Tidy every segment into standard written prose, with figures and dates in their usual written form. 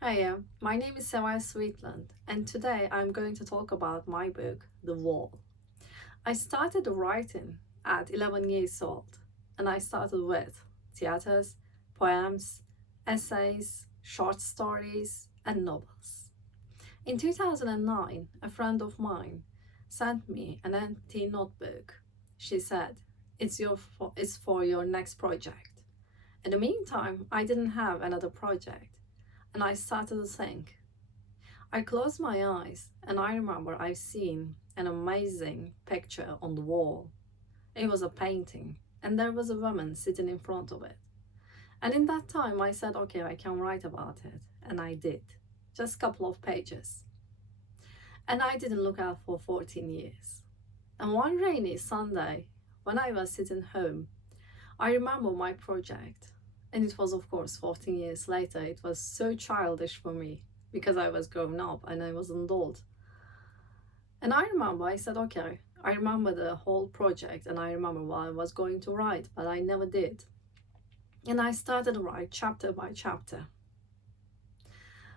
Hi, my name is Seval Sweetland, and today I'm going to talk about my book, The Wall. I started writing at 11 years old, and I started with theaters, poems, essays, short stories, and novels. In 2009, a friend of mine sent me an empty notebook. She said, it's for your next project. In the meantime, I didn't have another project, and I started to think. I closed my eyes and I remember I've seen an amazing picture on the wall. It was a painting and there was a woman sitting in front of it. And in that time I said, okay, I can write about it. And I did. Just a couple of pages. And I didn't look out for 14 years. And one rainy Sunday, when I was sitting home, I remember my project. And it was, of course, 14 years later. It was so childish for me because I was grown up and I was an adult. And I remember I said, okay, I remember the whole project and I remember what I was going to write, but I never did. And I started to write chapter by chapter.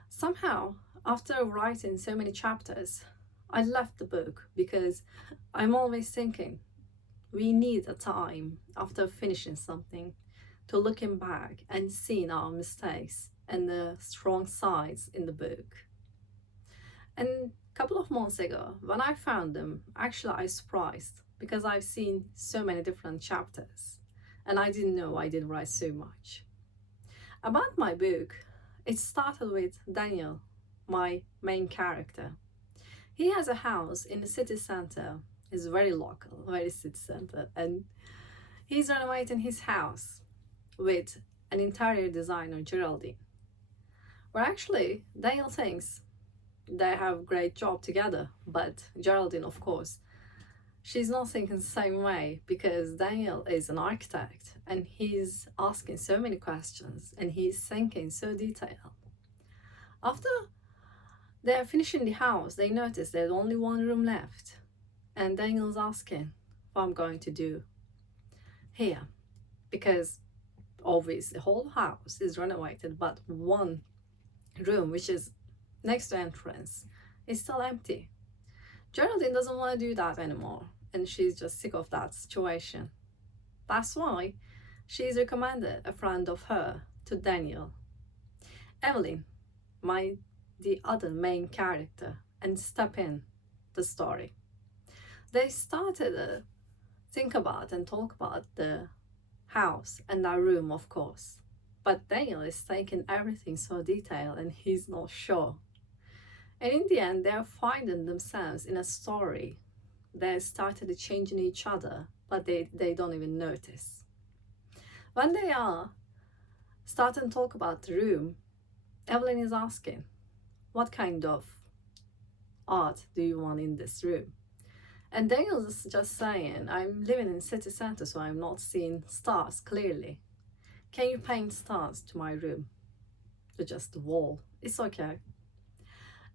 Somehow, after writing so many chapters, I left the book because I'm always thinking we need a time after finishing something to looking back and seeing our mistakes and the strong sides in the book. And a couple of months ago, when I found them, actually I was surprised because I've seen so many different chapters and I didn't know I did write so much. About my book, it started with Daniel, my main character. He has a house in the city center. It's very local, very city center, and he's renovating his house with an interior designer, Geraldine. Well, actually, Daniel thinks they have a great job together, but Geraldine, of course, she's not thinking the same way because Daniel is an architect and he's asking so many questions and he's thinking so detailed. After they're finishing the house, they notice there's only one room left, and Daniel's asking what I'm going to do here because obviously the whole house is renovated, but one room, which is next to entrance, is still empty. Geraldine doesn't want to do that anymore, and she's just sick of that situation. That's why she's recommended a friend of her to Daniel, Evelyn, the other main character, and step in the story. They started to think about and talk about the house and that room, of course. But Daniel is taking everything so detailed and he's not sure. And in the end, they're finding themselves in a story. They started changing each other, but they don't even notice. When they are starting to talk about the room, Evelyn is asking, what kind of art do you want in this room? And Daniel is just saying, I'm living in city center, so I'm not seeing stars clearly. Can you paint stars to my room? To just the wall. It's okay.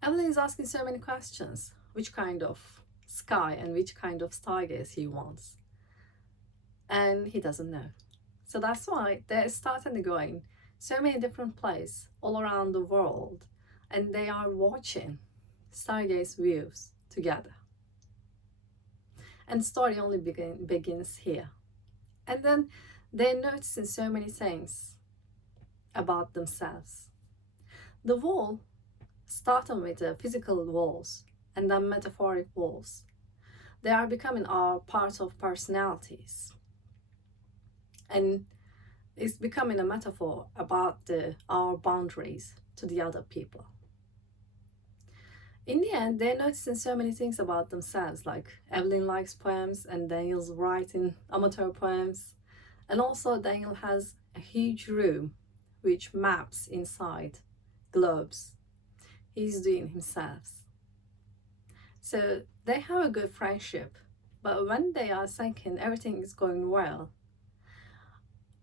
Evelyn is asking so many questions. Which kind of sky and which kind of stargaze he wants. And he doesn't know. So that's why they're starting going so many different places all around the world. And they are watching stargaze views together. And the story only begins here. And then they're noticing so many things about themselves. The wall, starting with the physical walls and then metaphoric walls, they are becoming our part of personalities. And it's becoming a metaphor about our boundaries to the other people. In the end, they're noticing so many things about themselves, like Evelyn likes poems and Daniel's writing amateur poems. And also Daniel has a huge room which maps inside globes he's doing himself. So they have a good friendship, but when they are thinking everything is going well,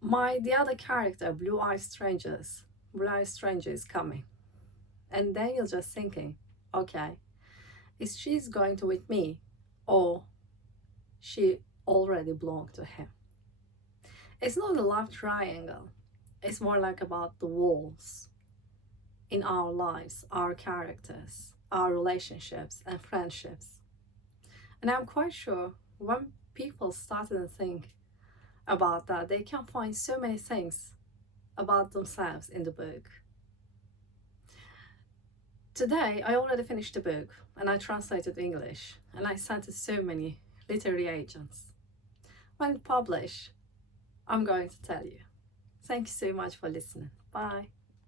the other character, Blue Eye Stranger is coming. And Daniel's just thinking, okay, is she's going to with me or she already belonged to him? It's not a love triangle. It's more like about the walls in our lives, our characters, our relationships and friendships. And I'm quite sure when people started to think about that, they can find so many things about themselves in the book. Today, I already finished the book and I translated English and I sent it to so many literary agents. When published, I'm going to tell you. Thank you so much for listening. Bye.